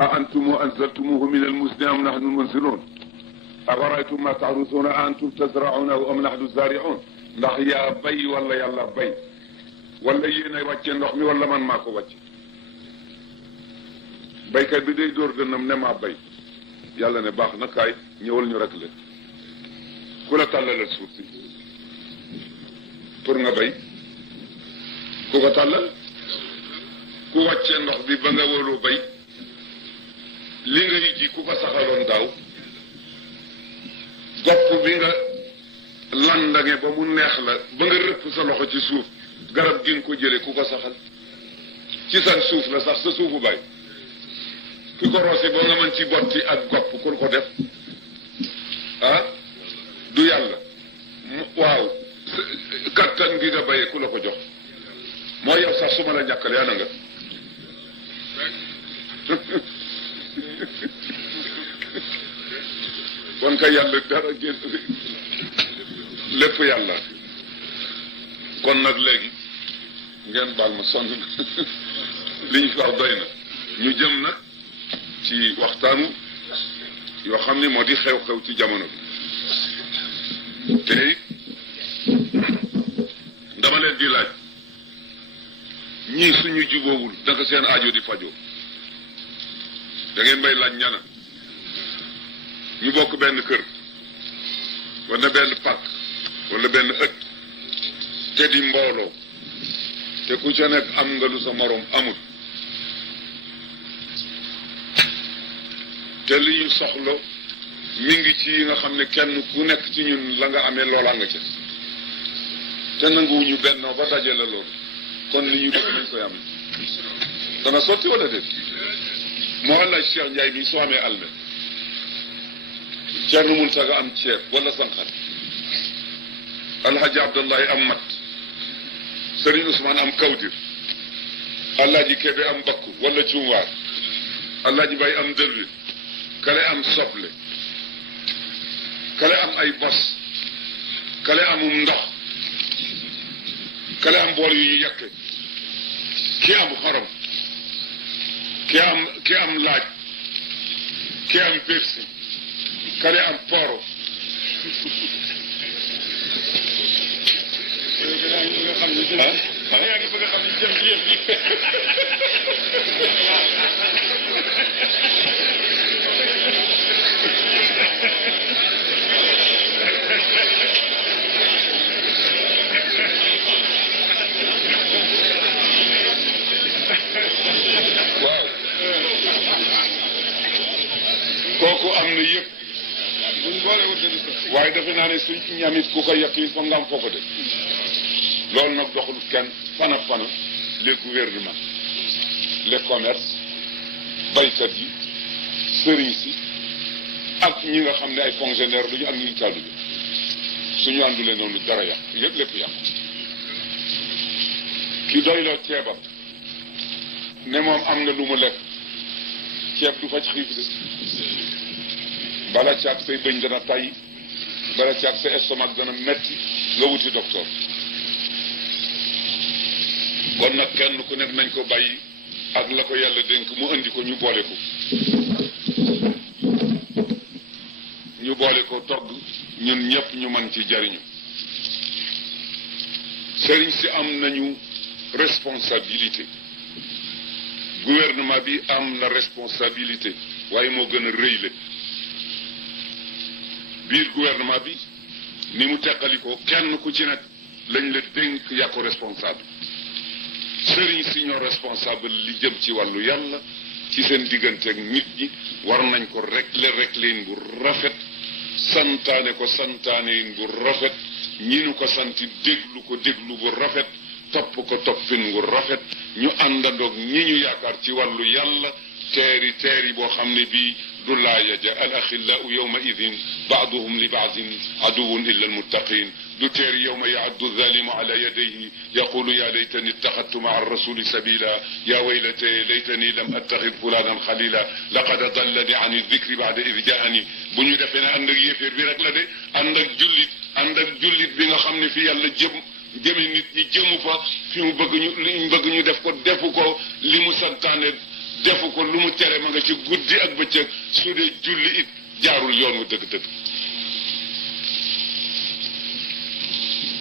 a antum anzaltumuhu min almuzni am nahnu almunzilun afaraytum ma tahrusuna a antum tazra'unahu am nahnu zari'un ndax yaa bay wala yàlla bay wala yéen ay wàcce ndox mi wala man maa ko wàcce baykat bi day dóor dënnam ne maa bay yàlla ne baax na kaay ñëwal ñu rek leen ku la tàllalal suuf si pour nga bay ku ko tàllal ku wàccee ndox bi ba nga wóolu bay li nga ji ku ko saxaloon daaw gopp bi nga landange ba mu neex la ba nga rëpp sa loxo ci suuf garab gi nga ko jële ku ko saxal ci san suuf la sax sa suufu bay ki ko roose ba nga mën ci botti ak gopp ku ko def ah du yàlla waaw kattan gi nga bayee ku la ko jox mooy yow sax su ma la ñàkkal yaa na nga kon kay yàlla dara génn lépp yàlla kon nag léegi ngeen baal ma sonn li ñu fi wax doy na ñu jëm nag ci waxtaanu yoo xam ni moo di xew-xew ci jamono bi te dama leen di laaj ñii suñu juboowul naka seen aajo di fajoo da ngeen may laaj ñana ñu bokk benn kër wala benn pàkk wala benn ëtt te di mbooloo te ku ca nekk am nga lu sa morom amul te li ñu soxla mi ngi ci yi nga xam ne kenn ku nekk ci ñun la nga amee loola nga ca te nanguwuñu bennoo ba dajale loolu kon li ñu bëgg nañ koy am dana sotti wala déet moo laaj Cheikh Ndiaye bi soo amee alme Thierno Mountaga am ceeb wala sanqal Alhaji Abdallahi am mat Serigne Ousmane am kawdir Alhaji Kébé am bakku wala cumwaar Alhaji Bay am dëlwin kale am soble kale am ay bos kale amum ndox kale am bool yu ñu yàkke ki am xorom ki am laaj ki am persi kale am poro kooku am na yëpp waaye defe naa ne suñ ñamit ku ko yàq yi fa nga am foo ko def loolu nag doxul kenn fana les gouvernements les commerces baykat yi sëriñ si ak ñi nga xam ne ay fonctionnaires lañu ak ñuy tàllu bi suñu àndulee noonu dara yàq yëpp lépp yàq ki doyloo ceebam ne moom am na lu mu lekk ceeb du faj xiif de bala caag say bëñ dana tay bala caag sa estomac dana metti nga wuti docteur kon nag kenn ku nekk nañ ko bàyyi ak la ko yàlla dénk mu indi ko ñu boole ko togg ñun ñëpp ñu mën ci jariñu sëriñ si am nañu responsabilité gouvernement bi am na responsabilité waaye moo gën a rëy le biir gouvernement bi ni mu teqalikoo kenn ku ci nekk lañ la dénk yaa ko responsable sëriñ si ñoo responsable li jëm ci wàllu yàlla ci seen diggante ak nit ñi war nañ ko régler bu rafet santaane ko santaane bu rafet ñi nu ko santi déglu ko déglu bu rafet topp ko toppin bu rafet ñu àndandoog ñi ñu yaakaar ci wàllu yàlla teeri boo xam ne bii du laaya ja al axillaau yawma idin baaduhum li baadin aduwun illa almuttaqin du teeri yawma yaaddu zalimu ala yadayhi yaqulu ya laytani ittaxadtu maa arrasuli sabila ya waylate laytani lam attaxid fulanan xalila laqad adallani an aldicri baada id jaani bu ñu defee ne ànd ak yéeféer bi rek la de ànd ak jullit bi nga xam ne fi yàlla jëme nit ñi jëmu fa fi mu bëgg ñu def ko defu ko li mu santaane defu ko lu mu tere ma nga ci guddi ak bëccëg su dee julli it jaarul yoon wu dëgg-dëgg